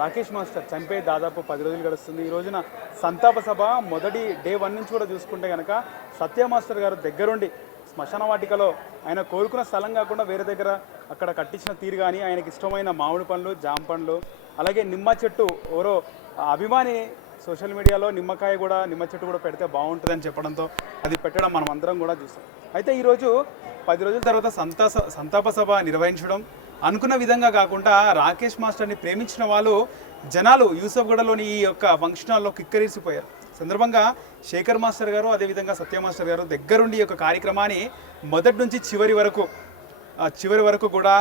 Rakesh master చనిపోయి దాదాపు పది రోజులు గడుస్తుంది. ఈ రోజున సంతాప సభ మొదటి డే వన్ నుంచి కూడా చూసుకుంటే కనుక సత్య మాస్టర్ గారు దగ్గరుండి శ్మశాన వాటికలో ఆయన కోరుకున్న స్థలం కాకుండా వేరే దగ్గర అక్కడ కట్టించిన తీరు కానీ ఆయనకి ఇష్టమైన మామిడి పండ్లు జామ పండ్లు అలాగే నిమ్మ చెట్టు ఎవరో అభిమాని సోషల్ మీడియాలో నిమ్మకాయ కూడా నిమ్మ చెట్టు కూడా పెడితే బాగుంటుందని చెప్పడంతో అది పెట్టడం మనం అందరం కూడా చూస్తాం. అయితే ఈరోజు పది రోజుల తర్వాత సంతాస సంతాప సభ నిర్వహించడం అనుకున్న విధంగా కాకుండా రాకేష్ మాస్టర్ని ప్రేమించిన వాళ్ళు జనాలు యూసఫ్గఢలోని ఈ యొక్క ఫంక్షన్ హాల్లో కిక్కరిసిపోయారు. సందర్భంగా శేఖర్ మాస్టర్ గారు అదేవిధంగా సత్య మాస్టర్ గారు దగ్గరుండి ఈ యొక్క కార్యక్రమాన్ని మొదటి నుంచి చివరి వరకు చివరి వరకు కూడా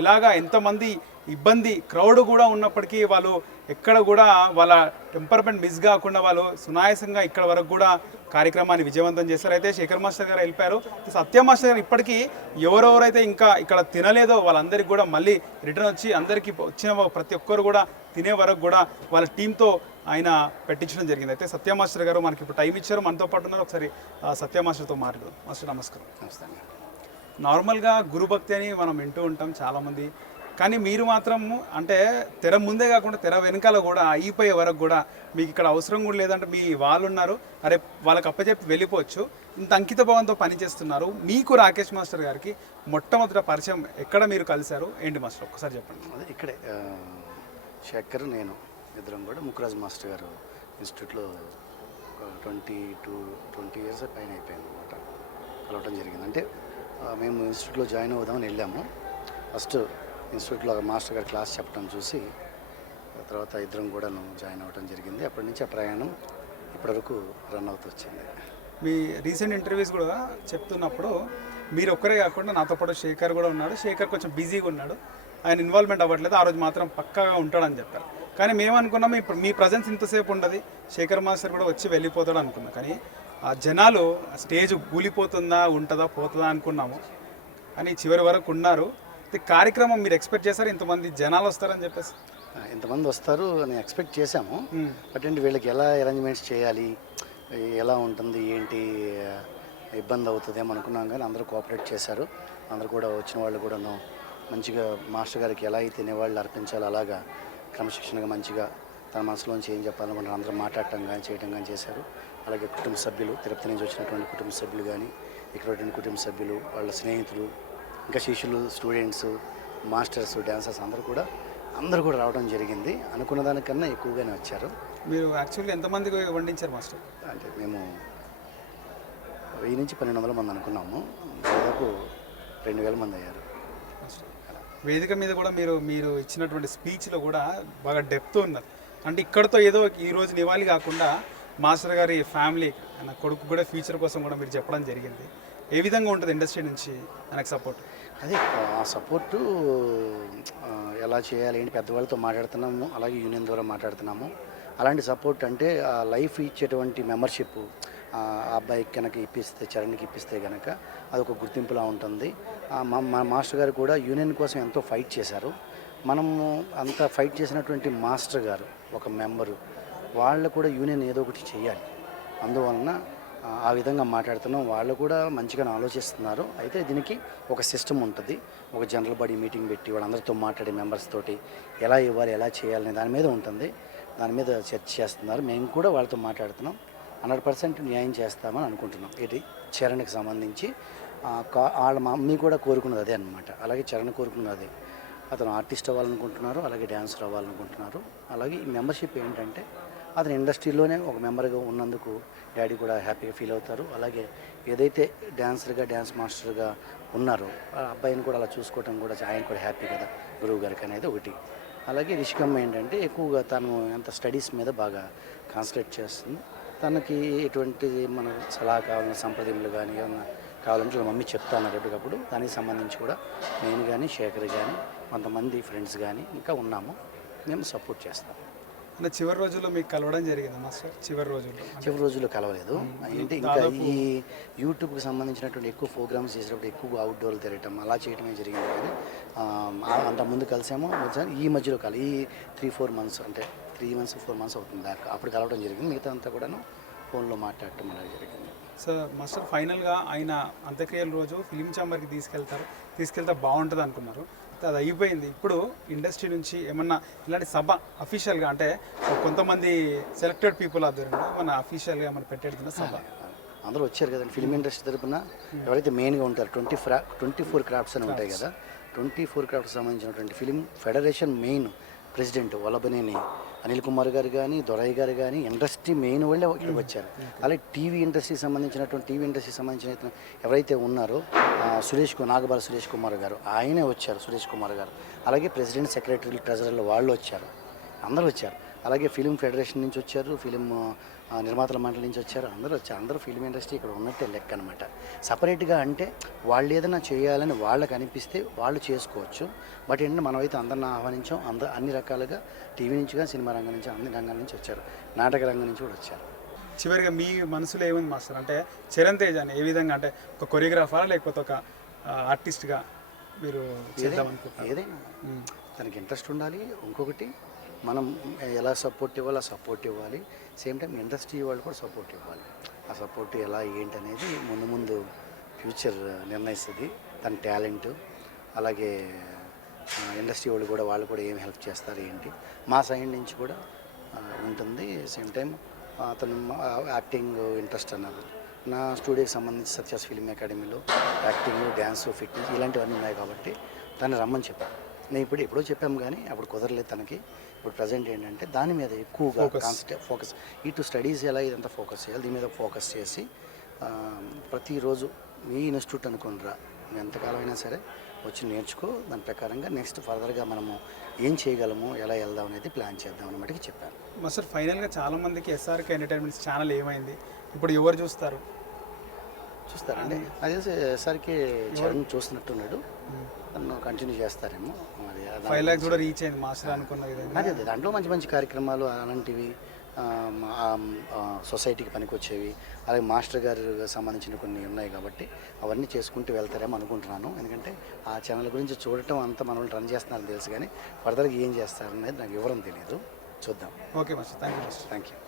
ఎలాగా ఎంతమంది ఇబ్బంది క్రౌడ్ కూడా ఉన్నప్పటికీ వాళ్ళు ఎక్కడ కూడా వాళ్ళ టెంపర్మెంట్ మిస్ కాకుండా వాళ్ళు సునాయాసంగా ఇక్కడ వరకు కూడా కార్యక్రమాన్ని విజయవంతం చేశారు. అయితే శేఖర్ మాస్టర్ గారు వెళ్ళిపోయారు. సత్య మాస్టర్ గారు ఇప్పటికీ ఎవరెవరైతే ఇంకా ఇక్కడ తినలేదో వాళ్ళందరికీ కూడా మళ్ళీ రిటర్న్ వచ్చి అందరికీ వచ్చిన ప్రతి ఒక్కరు కూడా తినే వరకు కూడా వాళ్ళ టీంతో ఆయన పెట్టించడం జరిగింది. అయితే సత్య మాస్టర్ గారు మనకి ఇప్పుడు టైం ఇచ్చారు. మనతో పాటు ఉన్నారు. ఒకసారి సత్య మాస్టర్తో మాట్లాడదాం. మాస్టర్ నమస్కారం. నమస్తే. నార్మల్గా గురుభక్తి అని మనం వింటూ ఉంటాం చాలామంది. కానీ మీరు మాత్రం అంటే తెర ముందే కాకుండా తెర వెనకాల కూడా అయిపోయే వరకు కూడా మీకు ఇక్కడ అవసరం కూడా లేదంటే మీ వాళ్ళు ఉన్నారు. అరే వాళ్ళకి అప్పచెప్పి వెళ్ళిపోవచ్చు. ఇంత అంకిత భావంతో పనిచేస్తున్నారు మీకు రాకేష్ మాస్టర్ గారికి మొట్టమొదట పరిచయం ఎక్కడ మీరు కలిశారు? ఏంటి మాస్టర్? ఒక్కసారి చెప్పండి. ఇక్కడే ఆ, శేఖర్ నేను ఇద్దరం కూడా ముఖరాజ్ మాస్టర్ గారు ఇన్స్టిట్యూట్లో ట్వంటీ టూ ట్వంటీ ఇయర్స్ పైన అయిపోయింది అనమాట కలవటం జరిగింది. అంటే మేము ఇన్స్టిట్యూట్లో జాయిన్ అవుదామని వెళ్ళాము. ఫస్ట్ ఇన్స్టిట్యూట్లో మాస్టర్ గారు క్లాస్ చెప్పడం చూసి తర్వాత ఇద్దరం కూడా జాయిన్ అవ్వడం జరిగింది. అప్పటి నుంచి ఆ ప్రయాణం ఇప్పటివరకు రన్ అవుతూ వచ్చింది. మీ రీసెంట్ ఇంటర్వ్యూస్ కూడా చెప్తున్నప్పుడు మీరు ఒక్కరే కాకుండా నాతో పాటు శేఖర్ కూడా ఉన్నాడు. శేఖర్ కొంచెం బిజీగా ఉన్నాడు. ఆయన ఇన్వాల్వ్మెంట్ అవ్వట్లేదు. ఆ రోజు మాత్రం పక్కాగా ఉంటాడని చెప్పారు. కానీ మేము అనుకున్నాం ఇప్పుడు మీ ప్రజెన్స్ ఇంతసేపు ఉండదు. శేఖర్ మాస్టర్ కూడా వచ్చి వెళ్ళిపోతాడు అనుకున్నాం. కానీ ఆ జనాలు స్టేజ్ కూలిపోతుందా ఉంటుందా పోతుందా అనుకున్నాము. అని చివరి వరకు ఉన్నారు. అయితే కార్యక్రమం మీరు ఎక్స్పెక్ట్ చేశారు? ఇంతమంది జనాలు వస్తారని చెప్పేసి. ఇంతమంది వస్తారు అని ఎక్స్పెక్ట్ చేశాము. బట్ ఏంటి వీళ్ళకి ఎలా అరేంజ్మెంట్స్ చేయాలి? ఎలా ఉంటుంది? ఏంటి ఇబ్బంది అవుతుందేమో అనుకున్నాం కానీ అందరూ కోఆపరేట్ చేశారు. అందరూ కూడా వచ్చిన వాళ్ళు కూడాను మంచిగా మాస్టర్ గారికి ఎలా అయితే నివాళులు అర్పించాలో అలాగా క్రమశిక్షణగా మంచిగా తన మనసులోంచి ఏం చెప్పాలనుకుంటారు అందరూ మాట్లాడటం కానీ చేయటం కానీ చేశారు. అలాగే కుటుంబ సభ్యులు తిరుపతి నుంచి వచ్చినటువంటి కుటుంబ సభ్యులు కానీ ఇక్కడ కుటుంబ సభ్యులు వాళ్ళ స్నేహితులు ఇంకా శిష్యులు స్టూడెంట్స్ మాస్టర్స్ డాన్సర్స్ అందరూ కూడా అందరూ కూడా రావడం జరిగింది. అనుకున్న దానికన్నా ఎక్కువగానే వచ్చారు. మీరు యాక్చువల్గా ఎంతమందికి వండించారు మాస్టర్? అంటే మేము వెయ్యి నుంచి పన్నెండు వందల మంది అనుకున్నాము. దాదాపు రెండు వేల మంది అయ్యారు. వేదిక మీద కూడా మీరు మీరు ఇచ్చినటువంటి స్పీచ్లో కూడా బాగా డెప్త్ ఉన్నది అంటే ఇక్కడతో ఏదో ఈ రోజు నివాళి కాకుండా మాస్టర్ గారి ఫ్యామిలీ ఆయన కొడుకు కూడా ఫ్యూచర్ కోసం కూడా మీరు చెప్పడం జరిగింది. ఏ విధంగా ఉంటుంది ఇండస్ట్రీ నుంచి ఆయనకు సపోర్ట్? అదే ఆ సపోర్టు ఎలా చేయాలి ఏంటి పెద్దవాళ్ళతో మాట్లాడుతున్నాము అలాగే యూనియన్ ద్వారా మాట్లాడుతున్నాము. అలాంటి సపోర్ట్ అంటే ఆ లైఫ్ ఇచ్చేటువంటి మెంబర్షిప్ ఆ అబ్బాయికి కనుక ఇప్పిస్తే చరణ్కి ఇప్పిస్తే కనుక అదొక గుర్తింపులా ఉంటుంది. మా మా మాస్టర్ గారు కూడా యూనియన్ కోసం ఎంతో ఫైట్ చేశారు. మనము అంత ఫైట్ చేసినటువంటి మాస్టర్ గారు ఒక మెంబరు వాళ్ళు కూడా యూనియన్ ఏదో ఒకటి చేయాలి. అందువలన ఆ, విధంగా మాట్లాడుతున్నాం. వాళ్ళు కూడా మంచిగానే ఆలోచిస్తున్నారు. అయితే దీనికి ఒక సిస్టమ్ ఉంటుంది. ఒక జనరల్ బాడీ మీటింగ్ పెట్టి వాళ్ళందరితో మాట్లాడే మెంబర్స్ తోటి ఎలా ఇవ్వాలి ఎలా చేయాలనే దాని మీద ఉంటుంది. దాని మీద చర్చ చేస్తున్నారు. మేము కూడా వాళ్ళతో మాట్లాడుతున్నాం. హండ్రెడ్ పర్సెంట్ న్యాయం చేస్తామని అనుకుంటున్నాం. ఇది చరణ్కి సంబంధించి వాళ్ళ మమ్మీ కూడా కోరుకున్నది అదే అనమాట అలాగే చరణ్ కోరుకున్నది అదే. అతను ఆర్టిస్ట్ అవ్వాలనుకుంటున్నారు. అలాగే డ్యాన్సర్ అవ్వాలనుకుంటున్నారు. అలాగే ఈ మెంబర్షిప్ ఏంటంటే అతను ఇండస్ట్రీలోనే ఒక మెంబర్గా ఉన్నందుకు డాడీ కూడా హ్యాపీగా ఫీల్ అవుతారు. అలాగే ఏదైతే డ్యాన్సర్గా డ్యాన్స్ మాస్టర్గా ఉన్నారో ఆ అబ్బాయిని కూడా అలా చూసుకోవటం కూడా ఆయన కూడా హ్యాపీ కదా గురువు గారికి అనేది ఒకటి. అలాగే రిషికమ్మ ఏంటంటే ఎక్కువగా తను ఎంత స్టడీస్ మీద బాగా కాన్సన్ట్రేట్ చేస్తుంది. తనకి ఎటువంటి మన సలహా కావాలన్న సంప్రదింపులు కానీ ఏమన్నా కావాలంటే మమ్మీ చెప్తాను ఎప్పటికప్పుడు దానికి సంబంధించి కూడా నేను కానీ శేఖర్ కానీ కొంతమంది ఫ్రెండ్స్ కానీ ఇంకా ఉన్నాము. మేము సపోర్ట్ చేస్తాము అంటే చివరి రోజుల్లో మీకు కలవడం జరిగింది మాస్టర్? చివరి రోజుల్లో. చివరి రోజుల్లో కలవలేదు. ఏంటి ఇంకా ఈ యూట్యూబ్కి సంబంధించినటువంటి ఎక్కువ ప్రోగ్రామ్స్ చేసేటప్పుడు ఎక్కువ అవుట్డోర్ తిరగటం అలా చేయడమే జరిగింది. కానీ అంత ముందు కలిసాము. ఈ మధ్యలో కల ఈ త్రీ ఫోర్ మంత్స్ అంటే త్రీ మంత్స్ ఫోర్ మంత్స్ అవుతుంది దాకా. అప్పుడు కలవడం జరిగింది. మిగతా అంతా కూడాను ఫోన్లో మాట్లాడటం అలా జరిగింది. సో మాస్టర్ ఫైనల్గా ఆయన అంత్యక్రియల రోజు ఫిలిం ఛాంబర్కి తీసుకెళ్తారు. తీసుకెళ్తే బాగుంటుంది అనుకున్నారు అది అయిపోయింది. ఇప్పుడు ఇండస్ట్రీ నుంచి ఏమన్నా ఇలాంటి సభ అఫీషియల్గా అంటే కొంతమంది సెలెక్టెడ్ పీపుల్ ఆధ్వర్యంలో మన అఫీషియల్గా మనం పెట్టేడుతున్న సభ? అందరూ వచ్చారు కదండి. ఫిలిం ఇండస్ట్రీ తరపున ఎవరైతే మెయిన్గా ఉంటారు ట్వంటీ ఫ్రా ట్వంటీ ఫోర్ క్రాఫ్ట్స్ అని ఉంటాయి కదా. ట్వంటీ ఫోర్ క్రాఫ్ట్స్ సంబంధించినటువంటి film federation main president Vallabhaneni Anil Kumar గారు కానీ దొరయ్య గారు కానీ ఇండస్ట్రీ మెయిన్ వాళ్ళే ఇక్కడికి వచ్చారు. అలాగే టీవీ ఇండస్ట్రీకి సంబంధించినటువంటి టీవీ ఇండస్ట్రీకి సంబంధించిన ఎవరైతే ఉన్నారో సురేష్ కు- నాగబాల సురేష్ కుమార్ గారు ఆయనే వచ్చారు సురేష్ కుమార్ గారు. అలాగే ప్రెసిడెంట్ సెక్రటరీ ట్రెజరర్లు వాళ్ళు వచ్చారు. అందరూ వచ్చారు. అలాగే ఫిలిం ఫెడరేషన్ నుంచి వచ్చారు. ఫిలిం నిర్మాతల మండలి నుంచి వచ్చారు. అందరూ వచ్చారు అందరూ ఫిలిం ఇండస్ట్రీ ఇక్కడ ఉన్నట్టే లెక్క అనమాట సపరేట్గా అంటే వాళ్ళు ఏదైనా చేయాలని వాళ్ళకి అనిపిస్తే వాళ్ళు చేసుకోవచ్చు. బట్ ఏంటంటే మనమైతే అందరిని ఆహ్వానించాం. అంద అన్ని రకాలుగా టీవీ నుంచి కానీ సినిమా రంగం నుంచి అన్ని రంగాల నుంచి వచ్చారు. నాటక రంగం నుంచి కూడా వచ్చారు. చివరిగా మీ మనసులో ఏముంది మాస్టర్? అంటే చరణ్ తేజ్ అని ఏ విధంగా అంటే ఒక కొరియోగ్రాఫరా లేకపోతే ఒక ఆర్టిస్ట్గా మీరు ఏదైనా తనకి ఇంట్రెస్ట్ ఉండాలి. ఇంకొకటి మనం ఎలా సపోర్ట్ ఇవ్వాలి ఆ సపోర్ట్ ఇవ్వాలి. సేమ్ టైం ఇండస్ట్రీ వాళ్ళు కూడా సపోర్ట్ ఇవ్వాలి. ఆ సపోర్ట్ ఎలా ఏంటి అనేది ముందు ముందు ఫ్యూచర్ నిర్ణయిస్తుంది. తన టాలెంట్ అలాగే ఇండస్ట్రీ వాళ్ళు కూడా వాళ్ళు కూడా ఏం హెల్ప్ చేస్తారు ఏంటి. మా సైడ్ నుంచి కూడా ఉంటుంది. సేమ్ టైం అతను యాక్టింగ్ ఇంట్రెస్ట్ అన్నారు. నా స్టూడియోకి సంబంధించి సత్యాస్ ఫిల్మ్ అకాడమీలో యాక్టింగ్ డ్యాన్స్ ఫిట్నెస్ ఇలాంటివన్నీ ఉన్నాయి కాబట్టి తను రమ్మని చెప్పాను నేను ఇప్పుడు ఎప్పుడో చెప్పాము కానీ అప్పుడు కుదరలేదు తనకి. ఇప్పుడు ప్రజెంట్ ఏంటంటే దాని మీద ఎక్కువగా ఫోకస్ ఇటు స్టడీస్ ఎలా ఇదంతా ఫోకస్ చేయాలి? దీని మీద ఫోకస్ చేసి ప్రతిరోజు మీ ఇన్స్టిట్యూట్ అనుకునిరా నువ్వు ఎంతకాలం అయినా సరే వచ్చి నేర్చుకో దాని ప్రకారంగా నెక్స్ట్ ఫర్దర్గా మనము ఏం చేయగలము ఎలా వెళ్దాం అనేది ప్లాన్ చేద్దాం అన్నమాటకి చెప్పాను మాస్టర్ ఫైనల్గా చాలా మందికి ఎస్ఆర్కే ఎంటర్టైన్మెంట్స్ ఛానల్ ఏమైంది? ఇప్పుడు ఎవరు చూస్తారు? చూస్తారండి. అది సరికి చూస్తున్నట్టున్నాడు. నన్ను కంటిన్యూ చేస్తారేమో. మరి ఫైవ్ ల్యాక్స్ కూడా రీచ్ అయింది మాస్టర్ అనుకున్న విధంగా అదే దాంట్లో మంచి మంచి కార్యక్రమాలు అలాంటివి సొసైటీకి పనికొచ్చేవి అలాగే మాస్టర్ గారికి సంబంధించిన కొన్ని ఉన్నాయి కాబట్టి అవన్నీ చేసుకుంటూ వెళ్తారేమో అనుకుంటున్నాను. ఎందుకంటే ఆ ఛానల్ గురించి చూడటం అంతా మనం రన్ చేస్తున్నారని తెలుసు కానీ ఫర్దర్గా ఏం చేస్తారనేది నాకు వివరం తెలియదు చూద్దాం. Okay master. Thank you master. Thank you